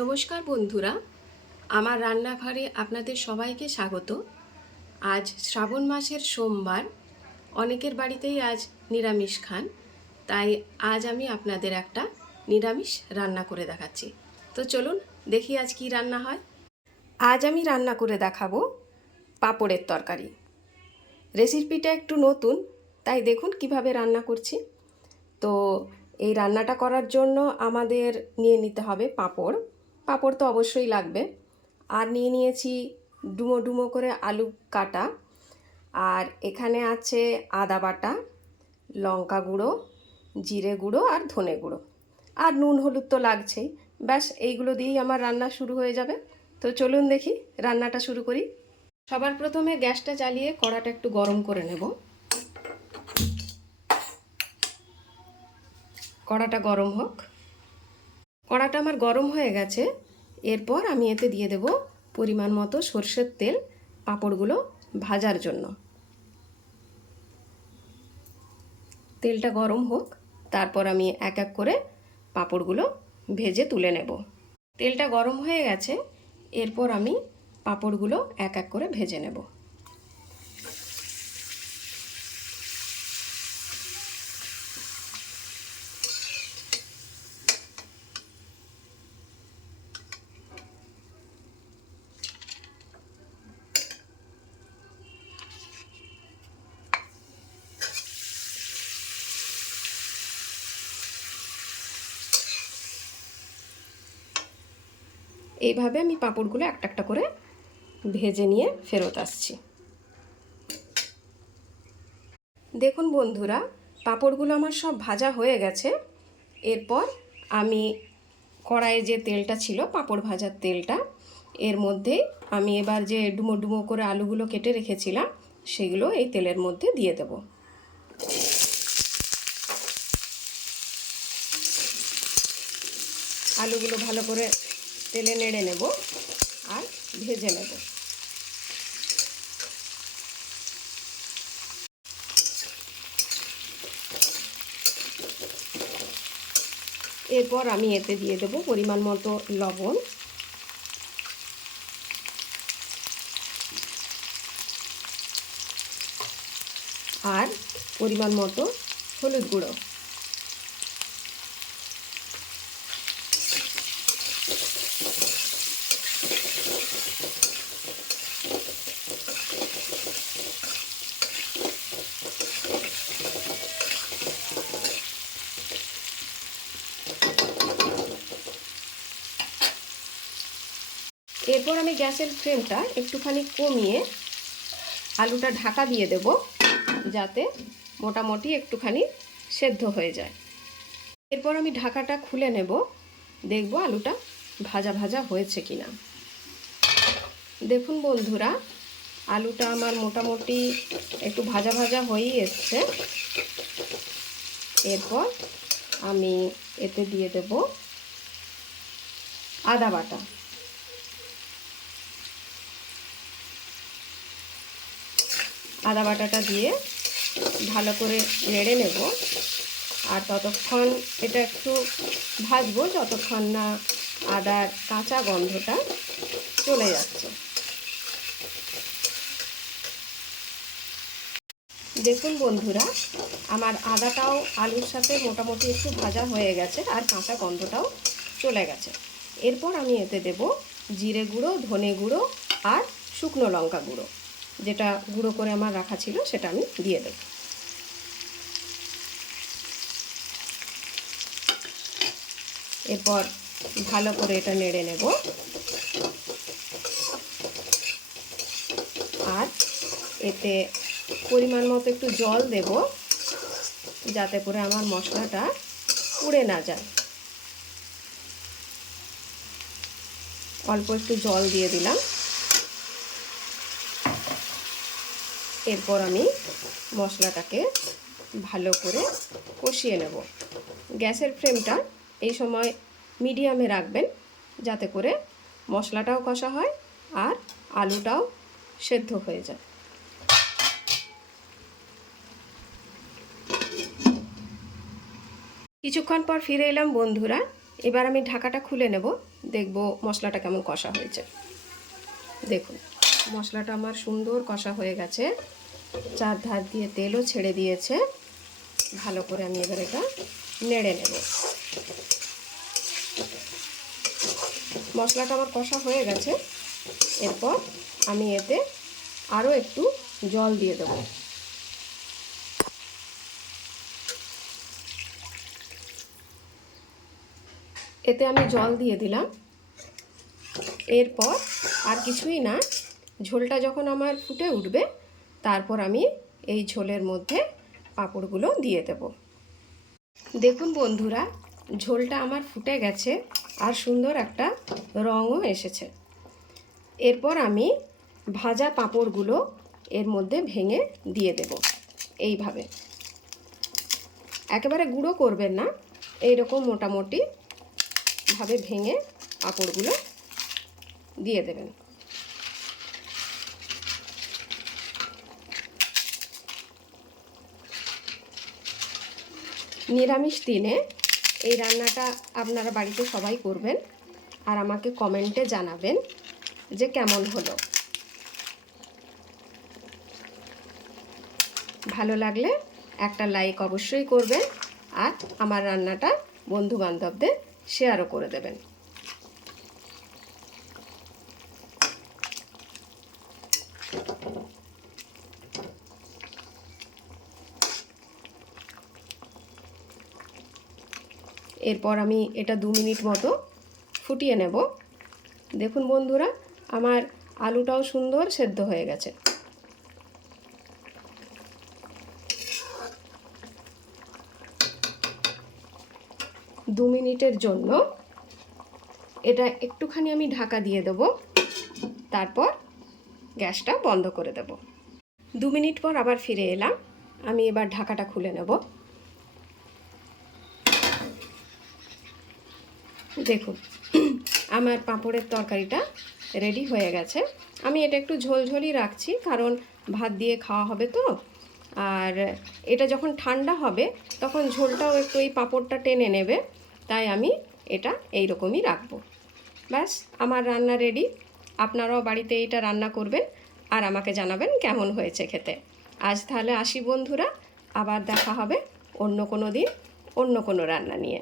নমস্কার বন্ধুরা, আমার রান্নাঘরে আপনাদের সবাইকে স্বাগত। আজ শ্রাবণ মাসের সোমবার, অনেকের বাড়িতেই আজ নিরামিষ খান, তাই আজ আমি আপনাদের একটা নিরামিষ রান্না করে দেখাচ্ছি। তো চলুন দেখি আজ কি রান্না হয়। আজ আমি রান্না করে দেখাবো পাঁপড়ের তরকারি। রেসিপিটা একটু নতুন, তাই দেখুন কিভাবে রান্না করছি। তো এই রান্নাটা করার জন্য আমাদের নিয়ে নিতে হবে পাঁপড়। পাঁপড় তো অবশ্যই লাগবে। আর নিয়ে নিয়েছি ডুমো ডুমো করে আলু কাটা, আর এখানে আছে আদা বাটা, লঙ্কা গুঁড়ো, জিরে গুঁড়ো আর ধনে গুঁড়ো, আর নুন হলুদ তো লাগছেই। ব্যাস এইগুলো দিয়েই আমার রান্না শুরু হয়ে যাবে। তো চলুন দেখি রান্নাটা শুরু করি। সবার প্রথমে গ্যাসটা জ্বালিয়ে কড়াটা একটু গরম করে নেব। কড়াটা গরম হোক। কড়াটা আমার গরম হয়ে গেছে। এরপর আমি এতে দিয়ে দেব পরিমাণ মতো সরষের তেল পাঁপড়গুলো ভাজার জন্য। তেলটা গরম হোক, তারপর আমি এক এক করে পাঁপড়গুলো ভেজে তুলে নেব। তেলটা গরম হয়ে গেছে, এরপর আমি পাঁপড়গুলো এক এক করে ভেজে নেব। এইভাবে আমি পাঁপড়গুলো একটা একটা করে ভেজে নিয়ে ফেরত আসছি। দেখুন বন্ধুরা, পাঁপড়গুলো আমার সব ভাজা হয়ে গেছে। এরপর আমি কড়াইয়ে যে তেলটা ছিল, পাঁপড় ভাজার তেলটা, এর মধ্যে আমি এবার যে ডুমো ডুমো করে আলুগুলো কেটে রেখেছিলাম সেগুলো এই তেলের মধ্যে দিয়ে দেব। আলুগুলো ভালো করে তেলে নেড়ে নেব আর ভেজে নেব। এরপর আমি এতে দিয়ে দেব পরিমাণ মতো লবণ, আর পরিমাণ মতো হলুদ গুঁড়ো। এরপর আমি গ্যাসের ফ্লেমটা একটুখানি কমিয়ে আলুটা ঢাকা দিয়ে দেব, যাতে মোটামুটি একটুখানি সেদ্ধ হয়ে যায়। এরপর আমি ঢাকাটা খুলে নেব, দেখব আলুটা ভাজা ভাজা হয়েছে কিনা। দেখুন বন্ধুরা, আলুটা আমার মোটামুটি একটু ভাজা ভাজা হয়েই এসছে। এরপর আমি এতে দিয়ে দেব আদা বাটা। আদা বাটাটা দিয়ে ভালো করে নেড়ে নেব, আর ততক্ষণ এটা একটু ভাজবো যতক্ষণ না আদার কাঁচা গন্ধটা চলে যাচ্ছে। দেখুন বন্ধুরা, আমার আদাটাও আলুর সাথে মোটামুটি একটু ভাজা হয়ে গেছে আর কাঁচা গন্ধটাও চলে গেছে। এরপর আমি এতে দেব জিরে গুঁড়ো, ধনে গুঁড়ো আর শুকনো লঙ্কা গুঁড়ো, যেটা গুঁড়ো করে আমার রাখা ছিল সেটা আমি দিয়ে দেব। এরপর ভালো করে এটা নেড়ে নেব, আর এতে পরিমাণ মতো একটু জল দেব, যাতে করে আমার মশলাটা পুড়ে না যায়। অল্প একটু জল দিয়ে দিলাম। এরপর আমি মশলাটাকে ভালো করে কষিয়ে নেব। গ্যাসের ফ্লেমটা এই সময় মিডিয়ামে রাখবেন, যাতে করে মশলাটাও কষা হয় আর আলুটাও সেদ্ধ হয়ে যায়। কিছুক্ষণ পর ফিরে এলাম বন্ধুরা। এবার আমি ঢাকাটা খুলে নেব। দেখব মশলাটা কেমন কষা হয়েছে। দেখুন মশলাটা আমার সুন্দর কষা হয়ে গেছে, চারধার দিয়ে তেলও ছেড়ে দিয়েছে। ভালো করে আমি এবার এটা নেড়ে নেব। মশলাটা আমার কষা হয়ে গেছে। এরপর আমি এতে আরও একটু জল দিয়ে দেব। এতে আমি জল দিয়ে দিলাম। এরপর আর কিছুই না, ঝোলটা যখন আমার ফুটে উঠবে তারপর আমি এই ঝোলের মধ্যে পাঁপড়গুলো দিয়ে দেব। দেখুন বন্ধুরা, ঝোলটা আমার ফুটে গেছে আর সুন্দর একটা রঙও এসেছে। এরপর আমি ভাজা পাঁপড়গুলো এর মধ্যে ভেঙে দিয়ে দেব। এইভাবে একেবারে গুঁড়ো করবেন না, এইরকম মোটামুটি ভাবে ভেঙে পাঁপড়গুলো দিয়ে দেবেন। নিরামিষ দিনে এই রান্নাটা আপনারা বাড়িতে সবাই করবেন আর আমাকে কমেন্টে জানাবেন যে কেমন হলো। ভালো লাগলে একটা লাইক অবশ্যই করবেন আর আমার রান্নাটা বন্ধু বান্ধবদের শেয়ারও করে দেবেন। এরপর আমি এটা 2 মিনিট মতো ফুটিয়ে নেব। দেখুন বন্ধুরা, আমার আলুটাও সুন্দর সেদ্ধ হয়ে গেছে। দু মিনিটের জন্য এটা একটুখানি আমি ঢাকা দিয়ে দেব, তারপর গ্যাসটা বন্ধ করে দেব। 2 মিনিট পর আবার ফিরে এলাম। আমি এবার ঢাকাটা খুলে নেব। দেখুন আমার পাঁপড়ের তরকারিটা রেডি হয়ে গেছে। আমি এটা একটু ঝোলঝোলই রাখছি, কারণ ভাত দিয়ে খাওয়া হবে তো। আর এটা যখন ঠান্ডা হবে তখন ঝোলটাও একটু এই পাঁপড়টা টেনে নেবে, তাই আমি এটা এই রকমই রাখবো। ব্যাস, আমার রান্না রেডি। আপনারাও বাড়িতে এটা রান্না করবেন আর আমাকে জানাবেন কেমন হয়েছে খেতে। আজ তাহলে আসি বন্ধুরা, আবার দেখা হবে অন্য কোনো দিন অন্য কোনো রান্না নিয়ে।